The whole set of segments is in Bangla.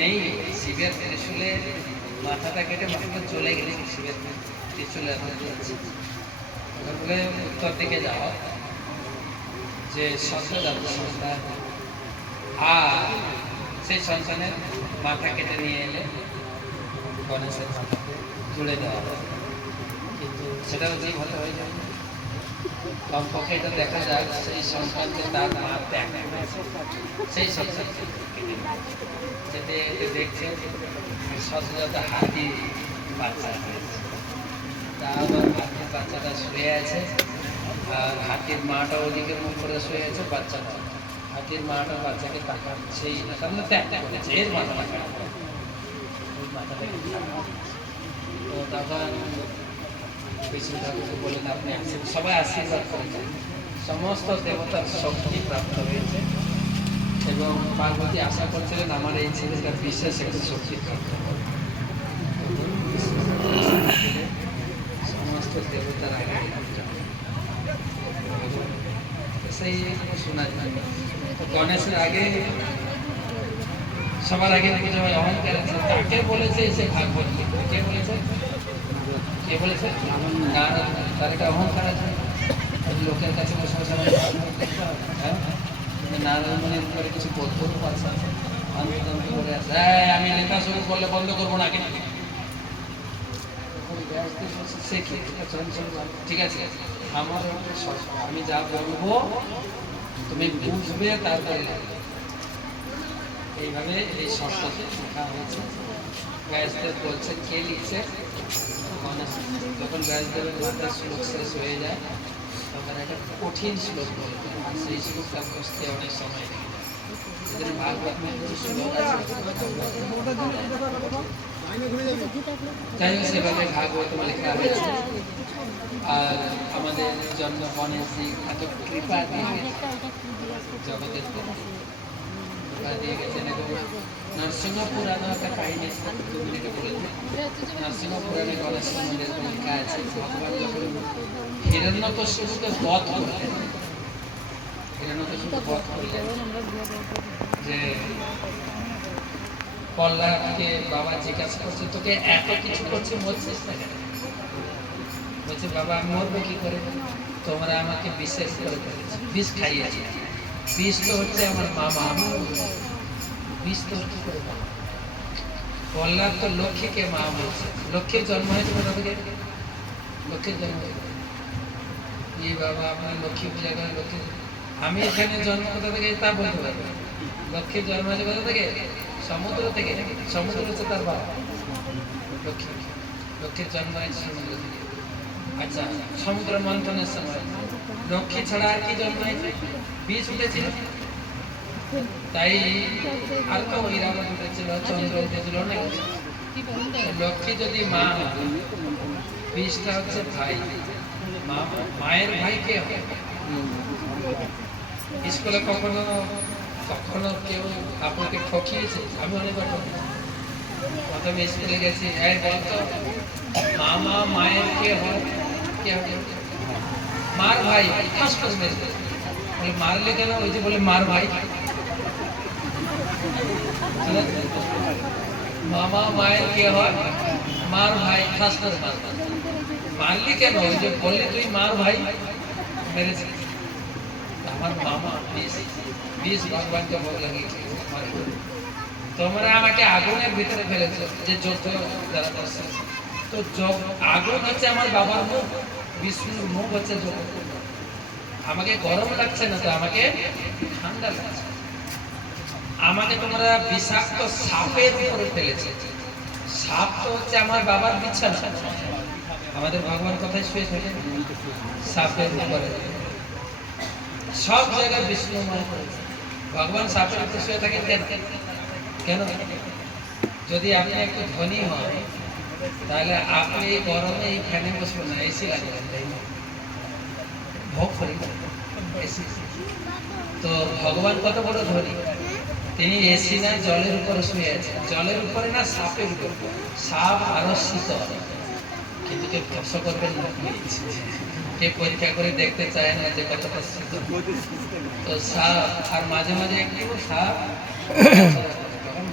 নেই, শিবের ত্রিশূলে মাথাটা কেটে মাথাটা চলে গেছে, শিবের ত্রিশূলে বলে উত্তর দিকে যাও যে সন্তান, আর সেই সন্তানের মাথা কেটে নিয়ে এলে গণেশের মাথাতে জুড়ে দেওয়া হবে, কিন্তু সেটাও যেই ভালো হয়ে যাবে। কমপক্ষে এটা দেখা যাক সেই সন্তানকে তার মা ত্যাগ করেছে, সেই সন্তান যেতে দেখছে সচরাচর হাতি বাচ্চা হয়েছে, তা আবার হাতির বাচ্চাটা শুয়ে আছে, আর হাতির মাটা ওদিকে মুখ করে শুয়ে আছে, বাচ্চাটা হাতির মাটা বাচ্চাকে তাকাচ্ছে, সেই সামনে ত্যাগ করেছে, এর মাথাটা খারাপ, ওই মাথাটা তো তখন বিষ্ণু ঠাকুরকে বললেন আপনি আসেন, সবাই আশীর্বাদ করেছেন, সমস্ত দেবতার শক্তি প্রাপ্ত হয়েছে এবং পার্বতী আশা করছিলেন আমার এই ছেলেটার বিশেষ একটা শক্তি প্রাপ্ত হবে। সমস্ত দেবতার আগে সেই শোনা যায়, গণেশের আগে সবার আগে পুজো হয়, অহংকার আছে, তাকে বলেছে সে ভাগবত লিখতে, কে বলেছে, কে বলেছে, নারদ, তার একটা অহংকার আছে, লোকের কাছে বসে বসে হ্যাঁ নারদ মনের করে কিছু বক্তব্য আছে, করে আছে, আমি লেখা শুরু করলে বন্ধ করবো না কিনা, সে কি ঠিক আছে, আমার আমি যা বলবো তুমি বুঝবে, তারপরে এইভাবে এই শর্ততে লেখা হয়েছে। ব্যাসদেব বলছে কে লিখছে, যখন ব্যাসদেবের মাথায় শ্লোক শেষ হয়ে যায় তখন একটা কঠিন শ্লোক বলতে, আর সেই শ্লোকটা বুঝতে অনেক সময় লেগে যায়। এজন্য ভাগবত কিছু শ্লোক আছে, যাই হোক সেভাবে ভাগবত লেখা হয়েছে। আর আমাদের জন্য গণেশজি এত কৃপা দিয়ে জগতের দিয়ে গেছেন। এবং নরসিংহ পুরাণে একটা কাহিনী বলেছে, নরসিংহ পুরাণে গণেশ সম্বন্ধে লেখা আছে, ভগবান যখন হিরণ্যকশিপুকে বধ করলেন, হিরণ্যকশিপুকে বধ করলেন, যে প্রহ্লাদকে বাবা জিজ্ঞাসা করছে তোকে এত কিছু করছে, মরছিস না কেন? বলছে বাবা আমি মরবো কি করে, তোমরা আমাকে বিশেষ করে ফেলেছে, বিষ খাইয়েছে, বিষ তো হচ্ছে আমার মামা, আমি বিষ তো কি করে, প্রহ্লাদ তো লক্ষ্মীকে মা বলছে, লক্ষ্মীর জন্ম হয়েছে কোথা থেকে, লক্ষ্মীর জন্ম এই বাবা আপনার লক্ষ্মী পূজা করেন, লক্ষ্মী, আমি এখানে জন্ম কোথা থেকে তা বলতে পারবো, লক্ষ্মীর জন্ম হয়েছে কোথা থেকে, সমুদ্র থেকে, সমুদ্র হচ্ছে তার বাবা, লক্ষ্মী, লক্ষ্মীর জন্ম হয়েছে সমুদ্র থেকে। আচ্ছা, সমুদ্র মন্থনের সময় লক্ষ্মী ছাড়া আর কি জন্ম হয়েছে, বীজ উঠেছিল, তাই আর তো ঐরাবত উঠেছিল, চন্দ্র উঠেছিল, অনেক। লক্ষ্মী যদি মা, বীজটা হচ্ছে ভাই, মায়ের ভাই কে হয়? স্কুলে কখনো কখনো কেউ আপনাকে ঠকিয়েছে? আমি অনেকবার ঠকিয়েছি, প্রথমে স্কুলে গেছি, এই বলতো মামা মায়ের কে হয়, কে হবে? মার ভাই, ফার্স্ট ক্লাস মেরে বলে মারলে কেন, ওই যে বলে মার ভাই, মামা মায়ের কে হয়, মার ভাই, ফার্স্ট ক্লাস মারলি কেন, ওই যে বললে তুই মার ভাই মেরেছে, আমার মামা বিষ ভগবানকে ভোগ লাগিয়েছে, তোমরা আমাকে আগুনের ভিতরে ফেলেছ, যে যুদ্ধ যারা করছে, তো আগুন হচ্ছে আমার বাবার মুখ, বিষ্ণুর মুখ হচ্ছে জগৎ, আমাকে গরম লাগছে না তো আমাকে ঠান্ডা লাগছে, আমাকে তোমরা বিষাক্ত সাপের উপরে ফেলেছে, সাপ তো হচ্ছে আমার বাবার বিছানা, আমাদের ভগবান কোথায় শুয়ে থাকে, সাপের উপরে, সব জায়গায় বিষ্ণুময় করেছে, ভগবান সাপের উপরে শুয়ে থাকেন কেন, কেন? যদি আপনি একটু ধনী হন তাহলে আপনি গরমে এই ফ্যানে বসবেন না, এসি লাগবেন, তাই না? ভোগ করি এসি। তো ভগবান কত বড় ধনী, তিনি এসি না জলের উপরে শুয়ে আছেন, জলের উপরে না সাপের উপর, সাপ আরো শীতল, কিন্তু কেউ ধ্বংস করবেন না, কে পরীক্ষা করে দেখতে চায় না যে কতটা শীতল। তো সাপ, আর মাঝে মাঝে একটু সাপ,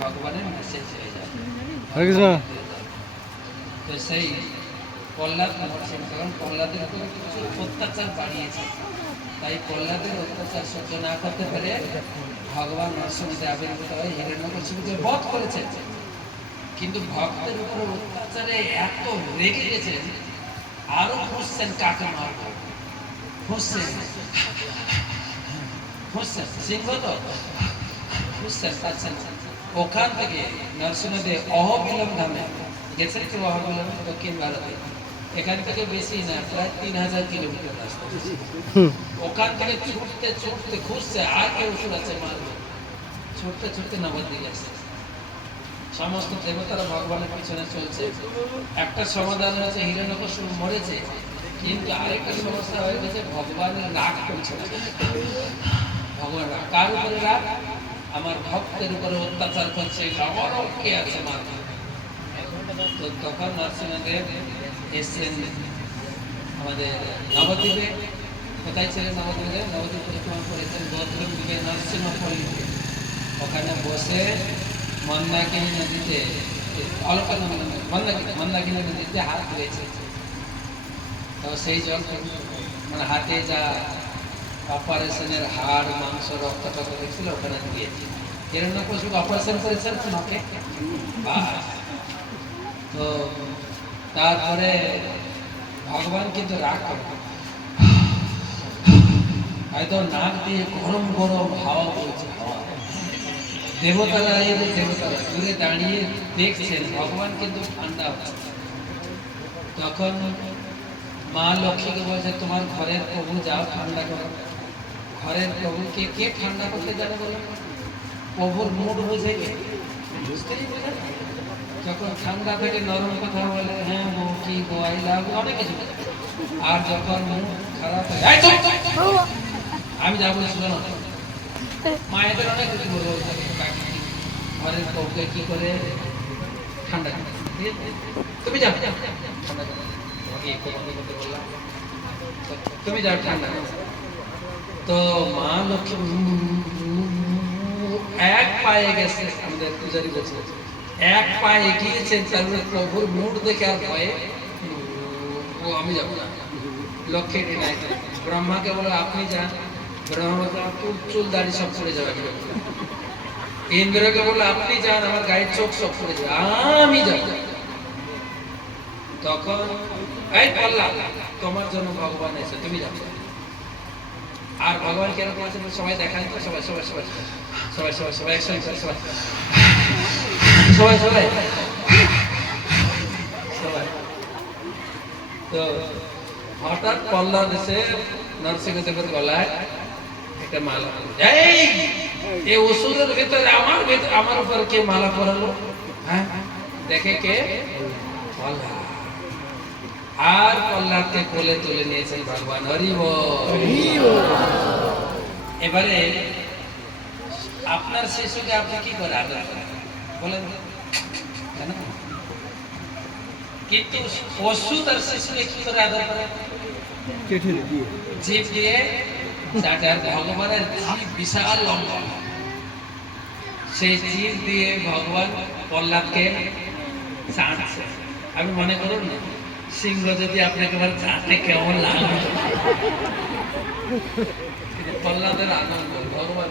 ভগবানের মেসেজ তো সেই প্রহ্লাদ মরছেন, কারণ প্রহ্লাদের উপরে প্রচুর অত্যাচার বাড়িয়েছে, তাই প্রহ্লাদের অত্যাচার সহ্য না করতে পেরে ভগবান নরসিংহদেব আবির্ভূত হয়ে হিরণ্যকশিপুকে বধ করেছেন। কিন্তু ভক্তের উপরে অত্যাচারে এত রেগে গেছেন, আরো খুঁজছেন কাকে মারব, খুঁজছেন খুঁজছেন সিংহ তো খুঁজছেন পাচ্ছেন। ওখান থেকে নরসিংহদেব অহবিলম ধামে গেছেন। তো অহবিলম দক্ষিণ ভারতে, এখান থেকে বেশি না, প্রায় 3000 কিলোমিটার রাস্তা। ওখান থেকে ছুটতে ছুটতে খুঁজছে আর কে ওষুধ আছে মারবে, ছুটতে ছুটতে নবদ্বীপে আসছে। সমস্ত দেবতারা ভগবানের পিছনে চলছে। একটা সমাধান হয়েছে, হিরণ্যকশিপু মরেছে, কিন্তু আরেকটা সমস্যা হয়ে গেছে, ভগবানের রাগ করছে। ভগবান রাগ কার উপরে রাগ? আমার ভক্তের উপরে অত্যাচার করছে, আমারও কে আছে মারবে। তো তখন নরসিংহদেব এসছেন আমাদের নবদ্বীপে। কোথায় ছিলেন নবদ্বীপে? নবদ্বীপ পরিক্রমা করেছেন গৌতম দ্বীপে নরসিংহপল্লীতে। ওখানে বসে মন্দাকিনী নদীতে, মন্দাকিনী নদীতে হাত ধুয়েছে। তো সেই জল মানে হাতে যা অপারেশনের হাড় মাংস রক্ত টক্ত দেখছিল ওখানে দিয়েছে। হিরণ্যকশিপু অপারেশন করেছেন নাকে। তো তারপরে ভগবান কিন্তু রাগ করে, হয়তো নাক দিয়ে গরম গরম হাওয়া বলছে, দেবতারা দূরে দাঁড়িয়ে দেখছেন, ভগবান কিন্তু ঠান্ডা হচ্ছে। তখন মা লক্ষ্মীকে বলছে, তোমার ঘরের প্রভু যাও ঠান্ডা করো। ঘরের প্রভুকে কে ঠান্ডা করতে জানে বলো? প্রভুর মুড বুঝে কে? বুঝতেই পারে। যখন ঠান্ডা থেকে নরম কথা বলে, হ্যাঁ বউ কি গো আই লাভ, অনেক কিছু। আর যখন মুড খারাপ হয়, আমি যা বলি শুনো না। মায়েদের অনেক কিছু বলবো, ঘরের প্রভুকে কি করে ঠান্ডা করে। তুমি যাও ঠান্ডা করো, তোমাকে একটু বন্ধ করতে বললাম, তুমি যাও ঠান্ডা করো। তো মা লক্ষ্মী এক পায়ে গেছে, আমাদের পূজারি বলছে এক পায়ে এগিয়েছেন, তারপরে প্রভুর মুড দেখে আর ভয়ে ও আমি যাবো না। লক্ষ্মী নাই, ব্রহ্মাকে বলো আপনি যান, ব্রহ্মা চুল দাড়ি সব পড়ে যাবে। ইন্দ্রকে বললো আপনি যান, আমার গায়ের চোখ সব পড়ে যাবে, আমি যাব। তখন এই বললাম তোমার জন্য ভগবান এসে, তুমি যাও। আর ভগবান কিরকম আছেন সবাই দেখান তো, সবাই সবাই সবাই সবাই সবাই সবাই একসঙ্গে সবাই সবাই সবাই সবাই। তো হঠাৎ প্রহ্লাদ এসে নরসিংহদেবের গলায় একটা মালা, এই অসুরের ভেতরে আমার উপর কে মালা পরালো? হ্যাঁ দেখে কে? প্রহ্লাদ। আর প্রহ্লাদকে কোলে তুলে নিয়েছেন ভগবান। হরি বল। এবারে আপনার শিশুকে আপনি কি করে আদর করেন বলেন? কিন্তু পশু তার শিশুকে কি করে আদর করে? জিভ দিয়ে চাটে। আর ভগবানের জিভ বিশাল লম্বা, সেই জিভ দিয়ে ভগবান প্রহ্লাদকে চাটছে। আমি মনে করুন না, সিংহ যদি আপনাকে এবার চাটে কেমন লাগবে? প্রহ্লাদের আনন্দ ভগবান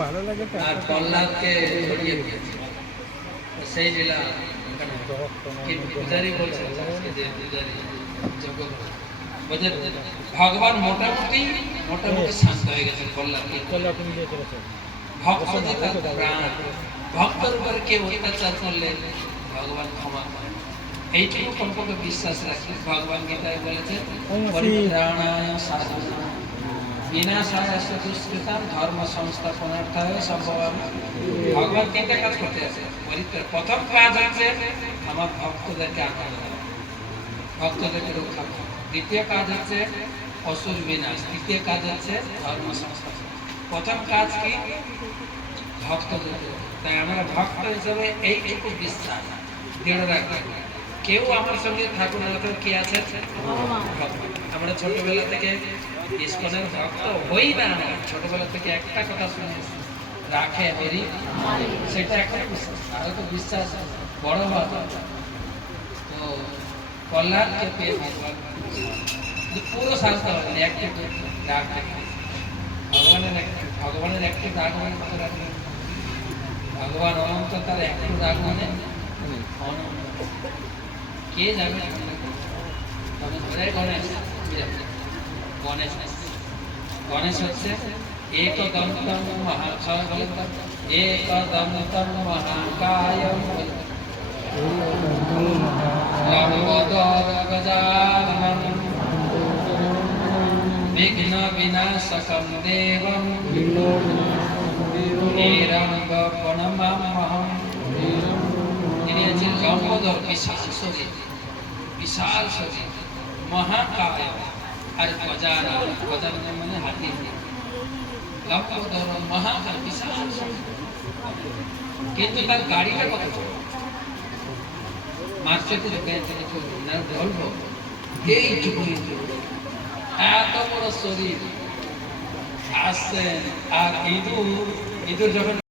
ভালো লাগে। আর প্রহ্লাদকে ধরিয়ে দিয়েছে সেই লীলা। পূজারি বলছে ভগবান মোটামুটি শান্ত হয়ে গেছে। ভক্তের উপরে কেউ অত্যাচার করলে ভগবান ক্ষমা করেন, এইটুকু কমপক্ষে বিশ্বাস রাখি। ভগবান গীতায় বলেছে পরিত্রাণায় সাধুনাং বিনাশায় দুষ্কৃতাং ধর্ম সংস্থাপনার্থায় সম্ভবামি। ভগবান তিনটা কাজ করতে আছে। প্রথম কাজ হচ্ছে আমার ভক্তদেরকে আনন্দ দেওয়া, ভক্তদেরকে রক্ষা করা। দ্বিতীয় কাজ হচ্ছে অসুর বিনাশ। তৃতীয় কাজ হচ্ছে ধর্ম সংস্থাপন। প্রথম কাজ কি? ভক্তদের। তাই আমরা ভক্ত হিসেবে এইটুকু বিশ্বাস দৃঢ় রাখবো, কেউ আমার সঙ্গে থাকুন না থাকুন, কে আছে? আমরা ছোটবেলা থেকে ইসকনের ভক্ত হই না, ছোটবেলা থেকে একটা কথা শুনে রাখে মেরি সেটা একটা বিশ্বাস, আর তো বিশ্বাস বড় হওয়া দরকার। তো কল্যাণকে পেয়ে পুরো শান্ত হলেন একটি ডাক দেখে ভগবানের একটু ডাক মানে কত ডাক, ভগবান অনন্ত, তার একটু ডাক মানে অনন্ত। কে যাবে গণেশ, গণেশ গণেশ হচ্ছে एकदन्तं महाकायं, एकदन्तं महाकायं लम्बोदरं गजाननं विघ्नविनाशकं देवं हिरण्यवर्णमहं। তিনি হচ্ছেন লম্বোদর, বিশাল শরীর, বিশাল শরীর, মহাকায় আর গজানন, গজানন মানে হাতি, লম্বোদর মহাকায় বিশাল শরীর। কিন্তু তার গাড়িটা কত ছোট, মার্চেতে বলবো এইটুকু, এত বড় শরীর আসছেন। আর ইঁদুর যখন